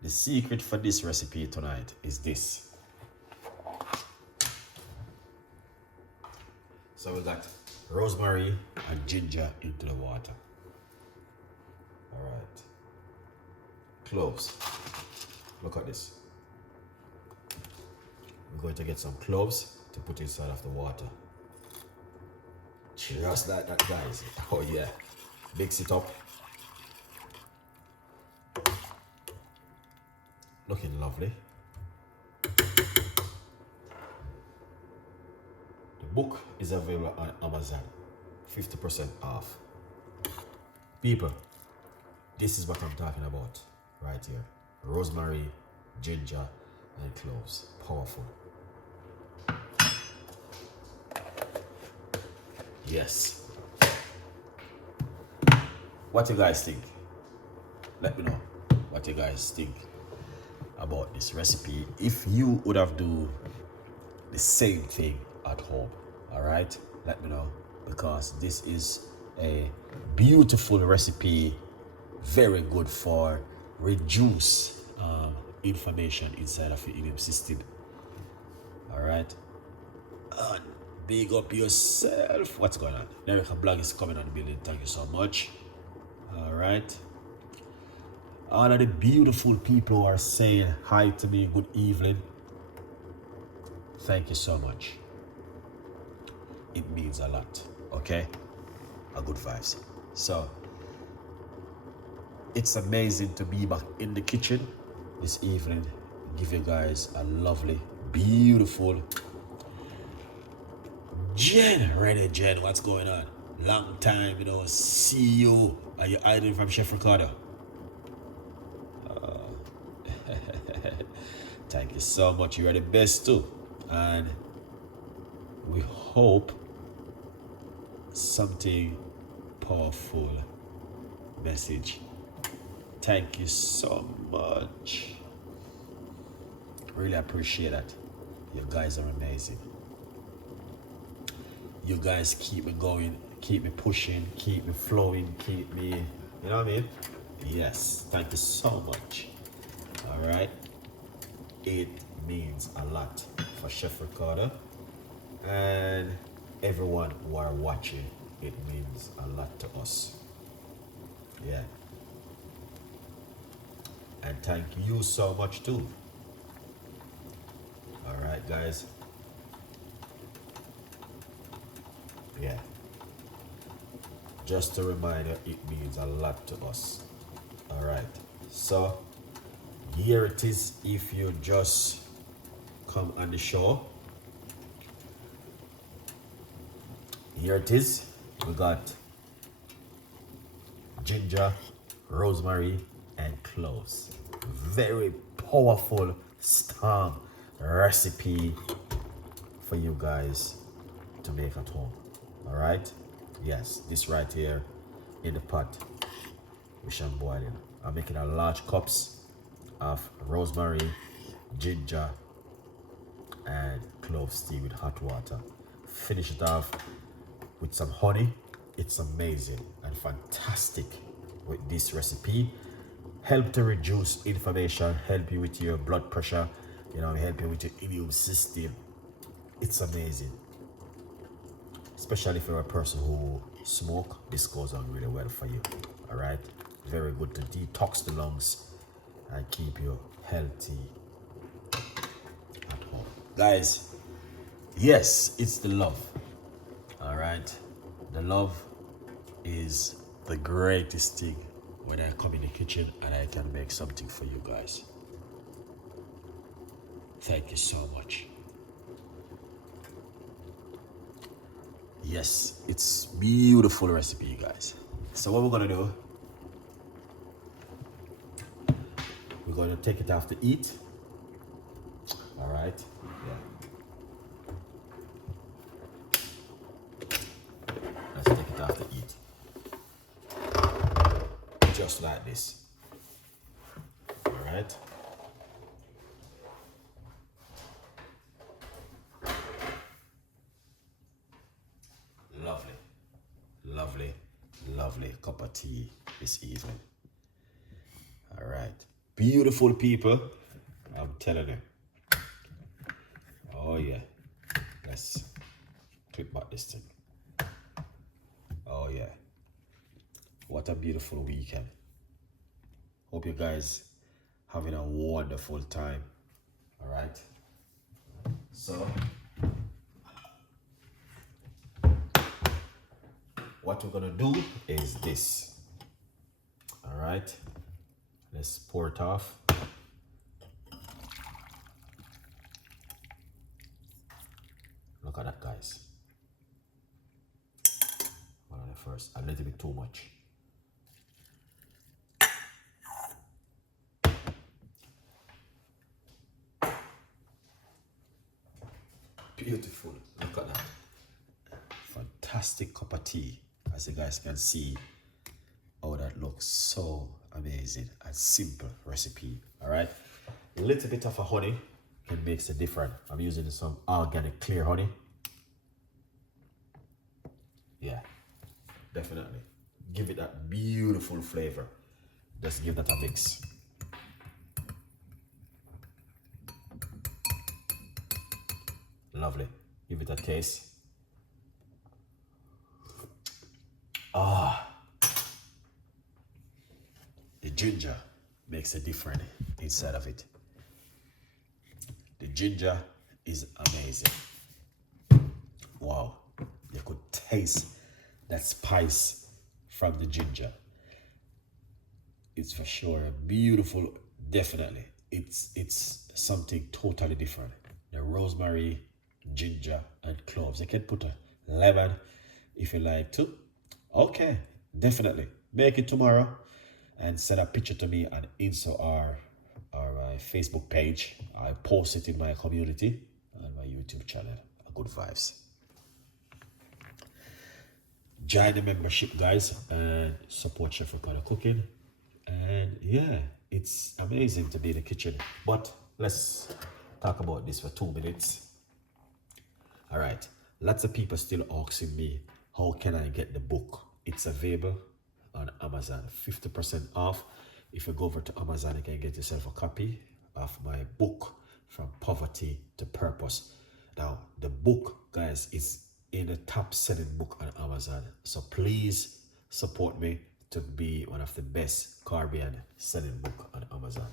The secret for this recipe tonight is this. So we got rosemary and ginger into the water. All right. Cloves. Look at this. We're going to get some cloves to put inside of the water. Just like that, guys. Oh yeah. Mix it up. Looking lovely. The book is available on Amazon. 50% off. People, this is what I'm talking about right here. Rosemary, ginger, and cloves. Powerful. Yes. What you guys think? Let me know what you guys think about this recipe. If you would have do the same thing at home, all right? Let me know, because this is a beautiful recipe, very good for reduce inflammation inside of your immune system. All right. And big up yourself. What's going on? Erica Blog is coming on the building. Thank you so much. All right. All of the beautiful people who are saying hi to me, good evening. Thank you so much. It means a lot. Okay? A good vibes. So, it's amazing to be back in the kitchen this evening. Give you guys a lovely, beautiful Jen. Ready, Jen? What's going on? Long time, see you. Are you hiding from Chef Ricardo? Thank you so much. You are the best too. And we hope something powerful message. Thank you so much. Really appreciate that. You guys are amazing. You guys keep me going, keep me pushing, keep me flowing, keep me, you know what I mean? Yes, thank you so much. All right. It means a lot for Chef Ricardo and everyone who are watching. It means a lot to us. Yeah. And thank you so much too. All right, guys. Yeah. Just a reminder, it means a lot to us. All right. So here it is. If you just come on the show, here it is. We got ginger, rosemary, and cloves. Very powerful, strong recipe for you guys to make at home. All right? Yes, this right here in the pot, which I'm boiling. I'm making a large cups of rosemary, ginger, and cloves tea with hot water. Finish it off with some honey. It's amazing and fantastic with this recipe. Help to reduce inflammation, help you with your blood pressure, help you with your immune system. It's amazing. Especially if you're a person who smoke, this goes on really well for you. All right? Very good to detox the lungs and keep you healthy at home. Guys, yes, it's the love. All right? The love is the greatest thing when I come in the kitchen and I can make something for you guys. Thank you so much. Yes, it's beautiful recipe, you guys. So what we're gonna do, we're gonna take it off to eat. All right. Yeah. Let's take it off to eat. Just like this. All right. Lovely, lovely, lovely cup of tea this evening. All right. beautiful people. I'm telling you. Oh yeah. Let's clip back this thing. Oh yeah. What a beautiful weekend. Hope you guys having a wonderful time. All right. So what we're gonna do is this. All right. Let's pour it off. Look at that, guys. One of the first, a little bit too much. Beautiful. Look at that. Fantastic cup of tea. As you guys can see, oh, that looks so amazing. A simple recipe. All right. A little bit of a honey can make a difference. I'm using some organic clear honey. Yeah, definitely. Give it that beautiful flavor. Just give that a mix. Lovely. Give it a taste. The ginger makes a difference inside of it. The ginger is amazing. Wow. You could taste that spice from the ginger. It's for sure a beautiful, definitely. It's something totally different. The rosemary, ginger, and cloves. You can put a lemon if you like to. Okay, definitely. Make it tomorrow and send a picture to me on Insta or my Facebook page. I post it in my community and my YouTube channel. Good vibes. Join the membership, guys, and support Chef Ricardo cooking. And yeah, it's amazing to be in the kitchen. But let's talk about this for 2 minutes. All right. Lots of people still asking me, how can I get the book? It's available on Amazon, 50% off. If you go over to Amazon, you can get yourself a copy of my book, From Poverty to Purpose. Now, the book, guys, is in the top selling book on Amazon. So please support me to be one of the best Caribbean selling book on Amazon.